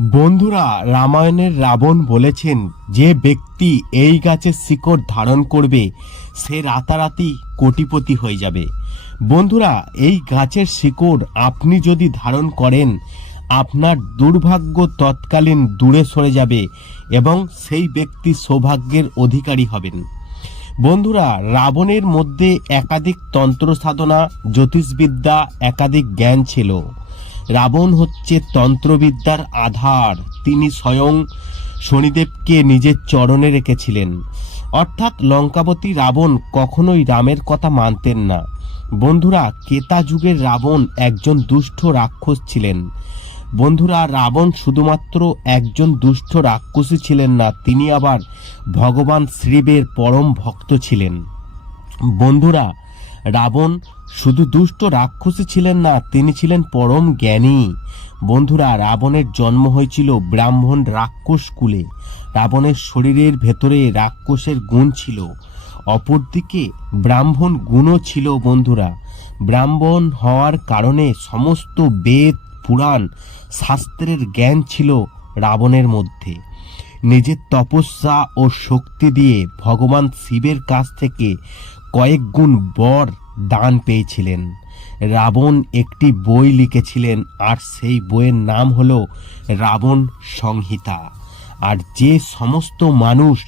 বন্ধুরা, রামায়ণের রাবণ বলেছেন, যে ব্যক্তি এই গাছের শিকড় ধারণ করবে, সে রাতারাতি কোটিপতি হয়ে যাবে। বন্ধুরা, এই গাছের শিকড় আপনি যদি ধারণ করেন, আপনার দুর্ভাগ্য তৎকালীন দূরে সরে যাবে এবং সেই ব্যক্তি সৌভাগ্যের অধিকারী হবেন। বন্ধুরা, রাবণের মধ্যে একাধিক তন্ত্র সাধনা জ্যোতিষবিদ্যা, একাধিক জ্ঞান ছিল। রাবণ হচ্ছে তন্ত্রবিদ্যার আধার। তিনি স্বয়ং শনিদেবকে নিজের চরণে রেখেছিলেন। অর্থাৎ লঙ্কাবতী রাবণ কখনোই রামের কথা মানতেন না। বন্ধুরা, কেতা যুগের রাবণ একজন দুষ্ট রাক্ষস ছিলেন। বন্ধুরা, রাবণ শুধুমাত্র একজন দুষ্ট রাক্ষসী ছিলেন না, তিনি আবার ভগবান শ্রীবের পরম ভক্ত ছিলেন। বন্ধুরা রাবণ, শুধু দুষ্ট রাক্ষসী ছিলেন না, তিনি ছিলেন পরম জ্ঞানী। বন্ধুরা, রাবণের জন্ম হয়েছিল ব্রাহ্মণ রাক্ষস কুলে। রাবণের শরীরের ভেতরে রাক্ষসের গুণ ছিল। অপরদিকে ব্রাহ্মণ গুণও ছিল, বন্ধুরা। ব্রাহ্মণ হওয়ার কারণে সমস্ত বেদ, পুরাণ, শাস্ত্রের জ্ঞান ছিল রাবণের মধ্যে। নিজের তপস্যা ও শক্তি দিয়ে ভগবান শিবের কাছ থেকে কয়েক গুণ বর দান পেয়েছিলেন। রাবণ একটি বই লিখেছিলেন, আর সেই বইয়ের নাম হলো রাবণ সংহিতা। আর যে সমস্ত মানুষ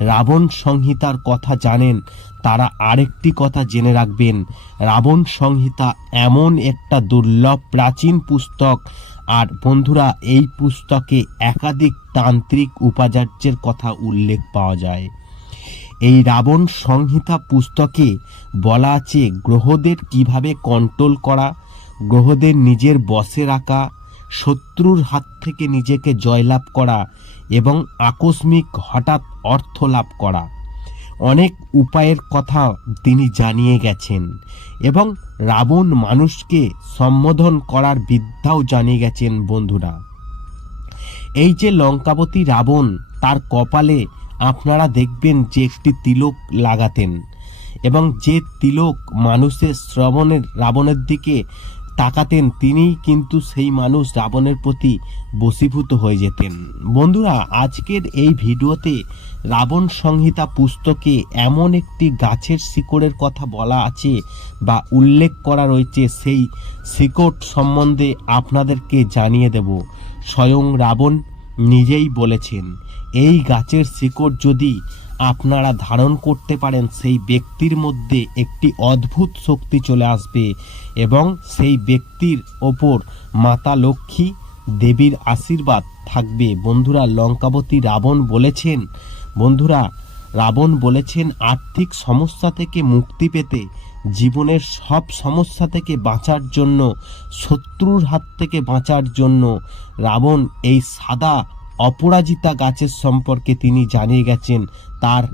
রাবণ সংহিতার কথা জানেন, তারা আরেকটি কথা জেনে রাখবেন। রাবণ সংহিতা এমন একটা দুর্লভ প্রাচীন পুস্তক, আর বন্ধুরা, এই পুস্তকে একাধিক তান্ত্রিক উপাচার্যের কথা উল্লেখ পাওয়া যায়। এই রাবণ সংহিতা পুস্তকে বলা আছে গ্রহদের কীভাবে কন্ট্রোল করা, গ্রহদের নিজের বসে রাখা, শত্রুর হাত থেকে নিজেকে জয়লাভ করা এবং আকস্মিক হঠাৎ অর্থ লাভ করা। অনেক উপায়ের কথা তিনি জানিয়ে গেছেন এবং রাবণ মানুষকে সম্বোধন করার বিদ্যাও জানিয়ে গেছেন বন্ধুরা। এই যে লঙ্কাবতী রাবণ তার কপালে আপনারা দেখবেন যে একটি তিলক লাগাতেন এবং যে তিলক মানুষের শ্রবণের, রাবণের দিকে তাকাতেন, তিনিই কিন্তু সেই মানুষ রাবণের প্রতি বশীভূত হয়ে যেতেন। বন্ধুরা, আজকের এই ভিডিওতে রাবণ সংহিতা পুস্তকে এমন একটি গাছের শিকড়ের কথা বলা আছে বা উল্লেখ করা রয়েছে, সেই শিকড় সম্বন্ধে আপনাদেরকে জানিয়ে দেব। স্বয়ং রাবণ নিজেই বলেছেন, এই গাছের শিকড় যদি আপনারা ধারণ করতে পারেন, সেই ব্যক্তির মধ্যে একটি অদ্ভুত শক্তি চলে আসবে এবং সেই ব্যক্তির ওপর মাতা লক্ষ্মী দেবীর আশীর্বাদ থাকবে। বন্ধুরা, লঙ্কাবতী রাবণ বলেছেন, বন্ধুরা, রাবণ বলেছেন, আর্থিক সমস্যা থেকে মুক্তি পেতে জীবনের সব সমস্যা থেকে বাঁচার জন্য, শত্রুর হাত থেকে বাঁচার জন্য রাবণ এই সাদা অপরাজিতা গাছের সম্পর্কে তিনি জানিয়ে গেছেন। তার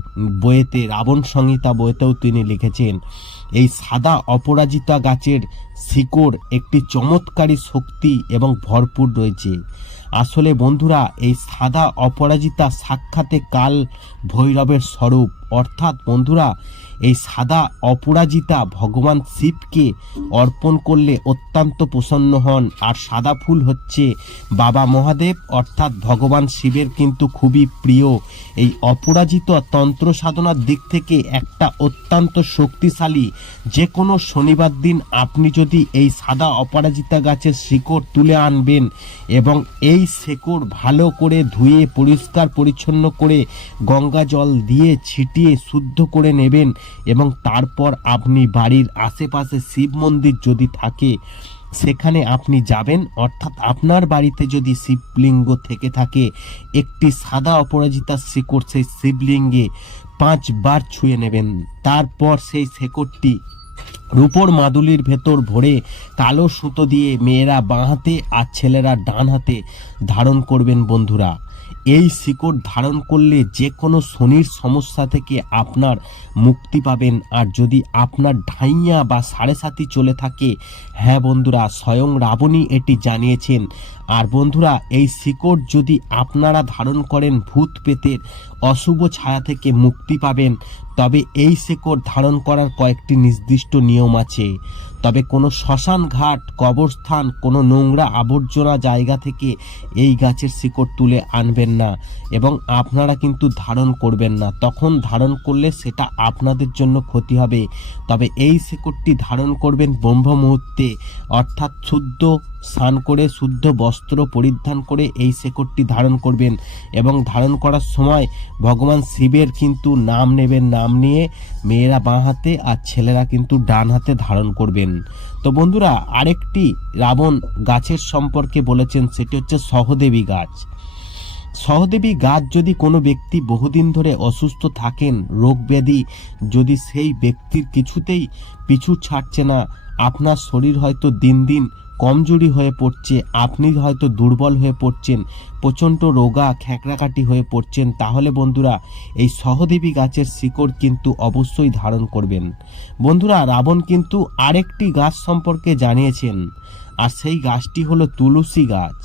বইয়েতে, রাবণ সংহিতা বইতেও তিনি লিখেছেন, এই সাদা অপরাজিতা গাছের শিকড় একটি চমৎকারী শক্তি এবং ভরপুর রয়েছে। আসলে বন্ধুরা, এই সাদা অপরাজিতা সাক্ষাতে কাল ভৈরবের স্বরূপ। অর্থাৎ বন্ধুরা, এই সাদা অপরাজিতা ভগবান শিবকে অর্পণ করলে অত্যন্ত প্রসন্ন হন। আর সাদা ফুল হচ্ছে বাবা মহাদেব, অর্থাৎ ভগবান শিবের কিন্তু খুবই প্রিয়। এই অপরাজিত তন্ত্র সাধনার দিক থেকে একটা অত্যন্ত শক্তিশালী। যে কোনো শনিবার দিন আপনি যদি এই সাদা অপরাজিতা গাছের শিকড় তুলে আনবেন এবং এই শেকড় ভালো করে ধুয়ে, পরিষ্কার, পরিচ্ছন্ন করে গঙ্গা জল দিয়ে ছিটিয়ে শুদ্ধ করে নেবেন এবং তারপর আপনি বাড়ির আশেপাশে শিব মন্দির যদি থাকে, সেখানে আপনি যাবেন। অর্থাৎ আপনার বাড়িতে যদি শিবলিঙ্গ থেকে থাকে, একটি সাদা অপরাজিতা শিকড় সেই শিবলিঙ্গে পাঁচবার ছুঁয়ে নেবেন। তারপর সেই শেকড়টি রূপোর মাদুলির ভেতর ভরে কালো সুতো দিয়ে মেয়েরা বাঁ হাতে আর ছেলেরা ডান হাতে ধারণ করবেন বন্ধুরা। এই শিকড় ধারণ করলে যে কোনো শনির সমস্যা থেকে আপনার মুক্তি পাবেন। আর যদি আপনার ঢাইয়া বা সাড়ে সাতি চলে থাকে হ্যাঁ বন্ধুরা, স্বয়ং রাবণী এটি জানিয়েছেন। আর বন্ধুরা, এই শিকড় যদি আপনারা ধারণ করেন ভূত পেতের অশুভ ছায়া থেকে মুক্তি পাবেন। তবে এই শেকড় ধারণ করার কয়েকটি নির্দিষ্ট নিয়ম আছে। তবে কোনো শ্মশান ঘাট, কবরস্থান, কোনো নোংরা আবর্জনা জায়গা থেকে এই গাছের শিকড় তুলে আনবেন না এবং আপনারা কিন্তু ধারণ করবেন না। তখন ধারণ করলে সেটা আপনাদের জন্য ক্ষতি হবে। তবে এই শিকড়টি ধারণ করবেন ব্রহ্ম মুহূর্তে অর্থাৎ শুদ্ধ স্নান করে, শুদ্ধ বস্ত্র পরিধান করে এই শেকড়টি ধারণ করবেন এবং ধারণ করার সময় ভগবান শিবের কিন্তু নাম নেবেন, নাম নিয়ে মেয়েরা বাঁ হাতে আর ছেলেরা কিন্তু ডান হাতে ধারণ করবেন। তো বন্ধুরা, আরেকটি রাবণ গাছের সম্পর্কে বলেছেন, সেটি হচ্ছে সহদেবী গাছ। সহদেবী গাছ যদি কোনো ব্যক্তি বহুদিন ধরে অসুস্থ থাকেন, রোগ ব্যাধি যদি সেই ব্যক্তির কিছুতেই পিছু ছাড়ছে না, আপনার শরীর হয়তো দিন দিন কমজোরি হয়ে পড়ছে, আপনি হয়তো দুর্বল হয়ে পড়ছেন, প্রচণ্ড রোগা, খ্যাঁকড়াকাটি হয়ে পড়ছেন, তাহলে বন্ধুরা, এই সহদেবী গাছের শিকড় কিন্তু অবশ্যই ধারণ করবেন। বন্ধুরা, রাবণ কিন্তু আরেকটি গাছ সম্পর্কে জানিয়েছেন, আর সেই গাছটি হলো তুলসী গাছ।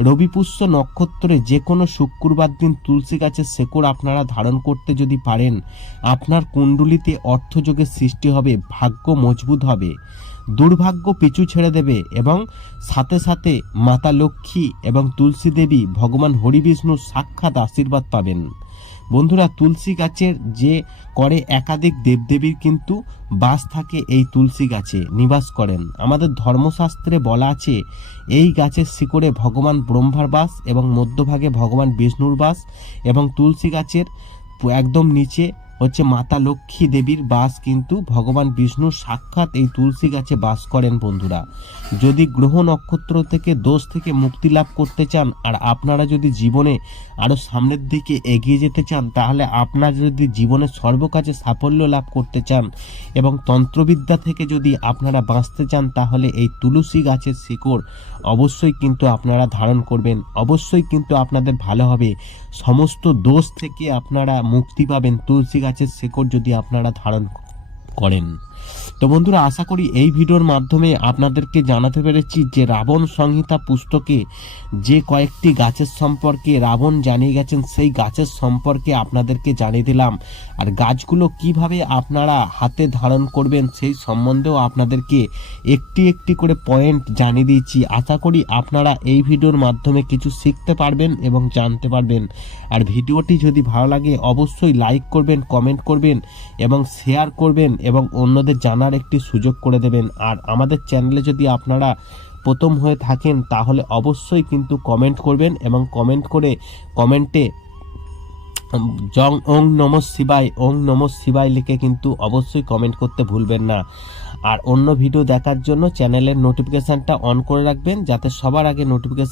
রবিপুষ্য নক্ষত্রে যে কোনো শুক্রবার দিন তুলসী গাছের শেকড় আপনারা ধারণ করতে যদি পারেন, আপনার কুণ্ডলিতে অর্থযোগের সৃষ্টি হবে, ভাগ্য মজবুত হবে। দুর্ভাগ্য পিছু ছেড়ে দেবে এবং সাথে সাথে মাতা লক্ষ্মী এবং তুলসী দেবী ভগবান হরিবিষ্ণুর সাক্ষাৎ আশীর্বাদ পাবেন। বন্ধুরা, তুলসী গাছের যে করে একাধিক দেবদেবীর কিন্তু বাস থাকে এই তুলসী গাছে, নিবাস করেন। আমাদের ধর্মশাস্ত্রে বলা আছে, এই গাছের শিকড়ে ভগবান ব্রহ্মার বাস এবং মধ্যভাগে ভগবান বিষ্ণুর বাস এবং তুলসী গাছের একদম নিচে হচ্ছে মাতা লক্ষ্মী দেবীর বাস, কিন্তু ভগবান বিষ্ণুর সাক্ষাৎ এই তুলসী গাছে বাস করেন বন্ধুরা। যদি গ্রহ নক্ষত্র থেকে দোষ থেকে মুক্তি লাভ করতে চান, আর আপনারা যদি জীবনে আরও সামনের দিকে এগিয়ে যেতে চান, তাহলে আপনারা যদি জীবনে সর্বকাজে সাফল্য লাভ করতে চান এবং তন্ত্রবিদ্যা থেকে যদি আপনারা বাঁচতে চান, তাহলে এই তুলসী গাছের শিকড় অবশ্যই কিন্তু আপনারা ধারণ করবেন। অবশ্যই কিন্তু আপনাদের ভালো হবে। সমস্ত দোষ থেকে আপনারা মুক্তি পাবেন তুলসী গাছের শেকড় যদি আপনারা ধারণ করেন। তো বন্ধুরা, আশা করি এই ভিডিওর মাধ্যমে আপনাদেরকে জানাতে পেরেছি যে রাবণ সংহিতা পুস্তকে যে কয়েকটি গাছের সম্পর্কে রাবণ জানিয়ে গেছেন, সেই গাছের সম্পর্কে আপনাদেরকে জানিয়ে দিলাম। আর গাছগুলো কীভাবে আপনারা হাতে ধারণ করবেন, সেই সম্বন্ধেও আপনাদেরকে একটি একটি করে পয়েন্ট জানিয়ে দিয়েছি। আশা করি আপনারা এই ভিডিওর মাধ্যমে কিছু শিখতে পারবেন এবং জানতে পারবেন। আর ভিডিওটি যদি ভালো লাগে, অবশ্যই লাইক করবেন, কমেন্ট করবেন এবং শেয়ার করবেন এবং অন্যদের জানার একটি সুযোগ করে দেবেন। আর আমাদের চ্যানেলে যদি আপনারা প্রথম হয়ে থাকেন, তাহলে অবশ্যই কিন্তু কমেন্ট করবেন এবং কমেন্ট করে কমেন্টে জং ওং নম শিবায়, ওং নম শিবায় লিখে কিন্তু অবশ্যই কমেন্ট করতে ভুলবেন না। আর অন্য ভিডিও দেখার জন্য চ্যানেলের নোটিফিকেশানটা অন করে রাখবেন, যাতে সবার আগে নোটিফিকেশান